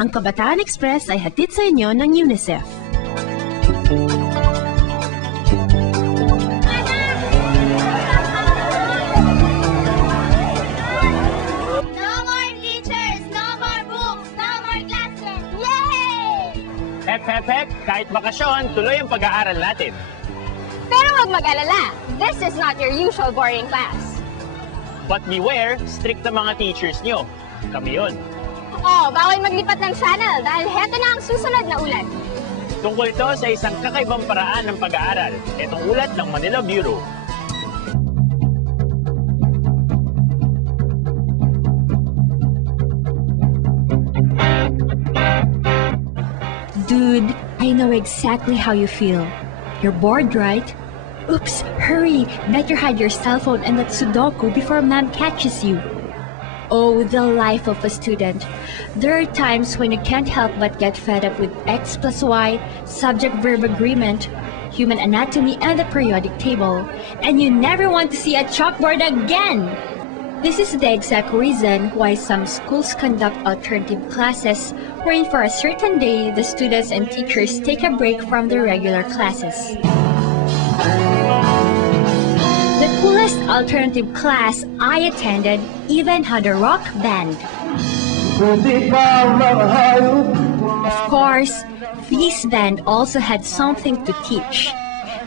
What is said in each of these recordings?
Ang Kabataan Express ay hatid sa inyo ng UNICEF. No more teachers, no more books, no more classes. Yay! Hep, hep, hep, kahit bakasyon, tuloy ang pag-aaral natin. Pero huwag mag-alala, this is not your usual boring class. But beware, strict na mga teachers nyo. Kami yun. Oh, bawal maglipat ng channel dahil heto na ang susunod na ulat. Tungkol ito sa isang kakaibang paraan ng pag-aaral. Itong ulat ng Manila Bureau. Dude, I know exactly how you feel. You're bored, right? Oops, hurry! Better hide your cell phone and that Sudoku before ma'am catches you. Oh, the life of a student. There are times when you can't help but get fed up with X plus Y, subject-verb agreement, human anatomy, and the periodic table, and you never want to see a chalkboard again! This is the exact reason why some schools conduct alternative classes, wherein for a certain day, the students and teachers take a break from their regular classes. The coolest alternative class I attended even had a rock band. Of course, this band also had something to teach.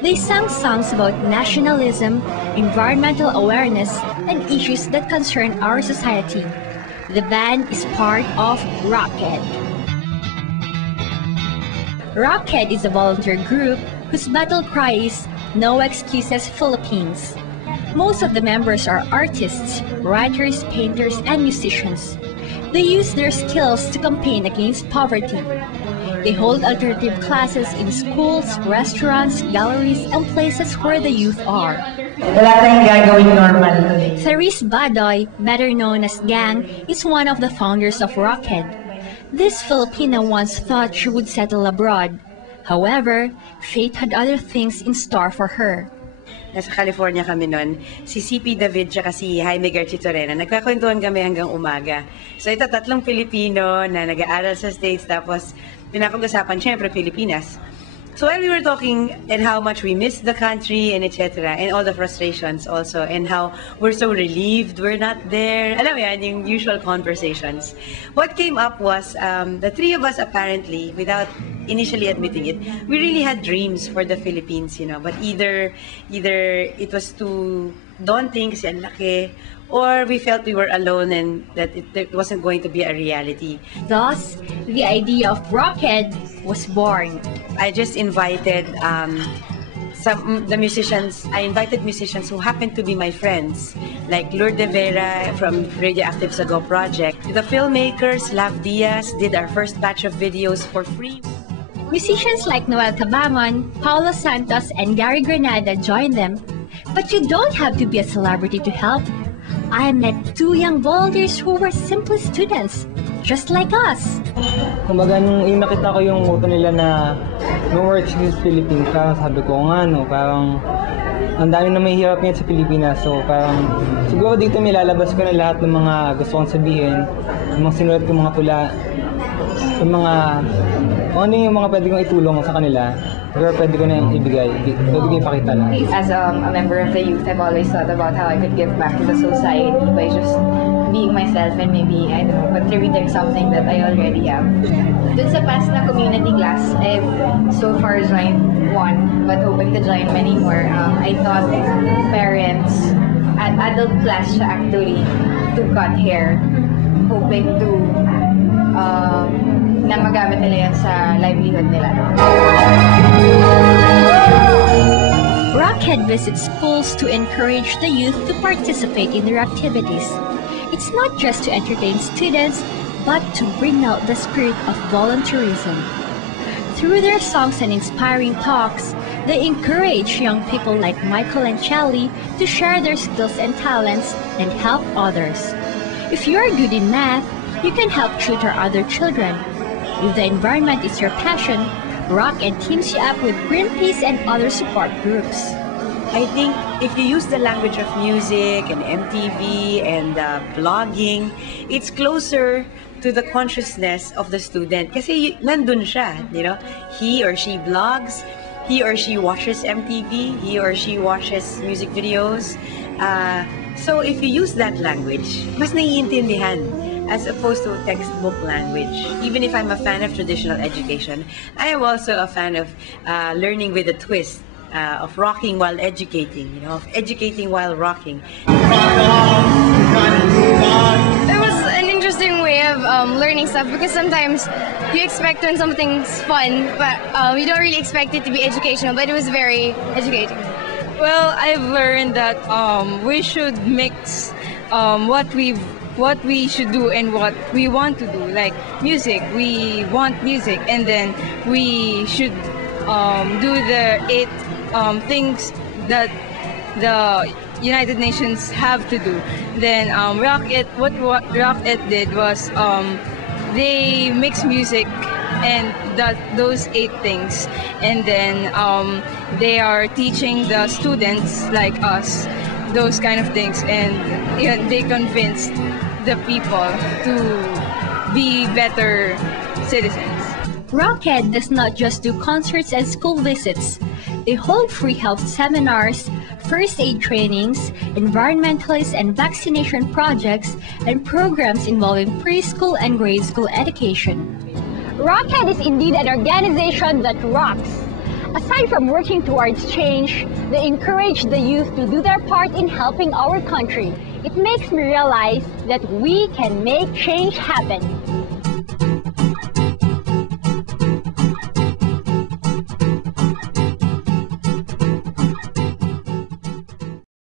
They sang songs about nationalism, environmental awareness, and issues that concern our society. The band is part of Rockhead. Rockhead is a volunteer group whose battle cry is "No Excuses Philippines." Most of the members are artists, writers, painters, and musicians. They use their skills to campaign against poverty. They hold alternative classes in schools, restaurants, galleries, and places where the youth are. Wala tayong gagawin normal. Therese Badoy, better known as Gang, is one of the founders of Rockhead. This Filipina once thought she would settle abroad. However, fate had other things in store for her. Nasa California kami nun, si CP David at si Jaime Garchitorena. Nagkakwentuhan kami hanggang umaga. So ito, tatlong Pilipino na nag-aaral sa States, tapos pinapag-usapan, syempre, Pilipinas. So while we were talking and how much we miss the country and etc. and all the frustrations also and how we're so relieved we're not there. Alam mo yan, yung usual conversations. What came up was the three of us apparently, without initially admitting it, we really had dreams for the Philippines, you know, but either it was too daunting kasi ang laki, or we felt we were alone and that it wasn't going to be a reality. Thus, the idea of Rockhead was born. I just invited the musicians. I invited musicians who happened to be my friends, like Lourdes Vera from Radioactive Sago Project. The filmmakers, Lav Diaz, did our first batch of videos for free. Musicians like Noel Cabangon, Paulo Santos, and Gary Granada joined them. But you don't have to be a celebrity to help. I met two young volunteers who were simply students, just like us. Kumbaga, nung nakita ko yung motto nila na "No More Excuses Philippines", parang sabi ko nga, no, parang ang dami na may hirap ngayon sa Pilipinas. So parang siguro dito may lalabas ko na lahat ng mga gusto kong sabihin, yung mga sinulat kong mga tula, yung mga ano yung mga pwede kong itulong sa kanila. Pero pwede ko na yung ibigay, pwede ko ipakita lang. As a member of the youth, I've always thought about how I could give back to the society by just being myself and maybe, I don't know, contributing something that I already have. Dun sa past na community class, I've so far joined one, but hoping to join many more. I taught parents at adult class siya actually to cut hair, hoping to na magamit nila yan sa livelihood nila. Rockhead visits schools to encourage the youth to participate in their activities. It's not just to entertain students, but to bring out the spirit of volunteerism. Through their songs and inspiring talks, they encourage young people like Michael and Charlie to share their skills and talents and help others. If you are good in math, you can help tutor other children. If the environment is your passion, Rockhead teams you up with Greenpeace and other support groups. I think if you use the language of music and MTV and blogging, it's closer to the consciousness of the student. Kasi nandun siya, you know? He or she blogs, he or she watches MTV, he or she watches music videos. So if you use that language, mas naiintindihan as opposed to textbook language. Even if I'm a fan of traditional education, I am also a fan of learning with a twist, of rocking while educating, you know, of educating while rocking. It was an interesting way of learning stuff because sometimes you expect when something's fun, but you don't really expect it to be educational, but it was very educating. Well, I've learned that we should mix what we should do and what we want to do. Like music, we want music, and then we should do the 8 things that the United Nations have to do. Then what Rock It did was they mix music and those 8 things, and then they are teaching the students like us those kind of things, and they convinced the people to be better citizens. Rockhead does not just do concerts and school visits. They hold free health seminars, first aid trainings, environmentalist and vaccination projects, and programs involving preschool and grade school education. Rockhead is indeed an organization that rocks. Aside from working towards change, they encourage the youth to do their part in helping our country. It makes me realize that we can make change happen.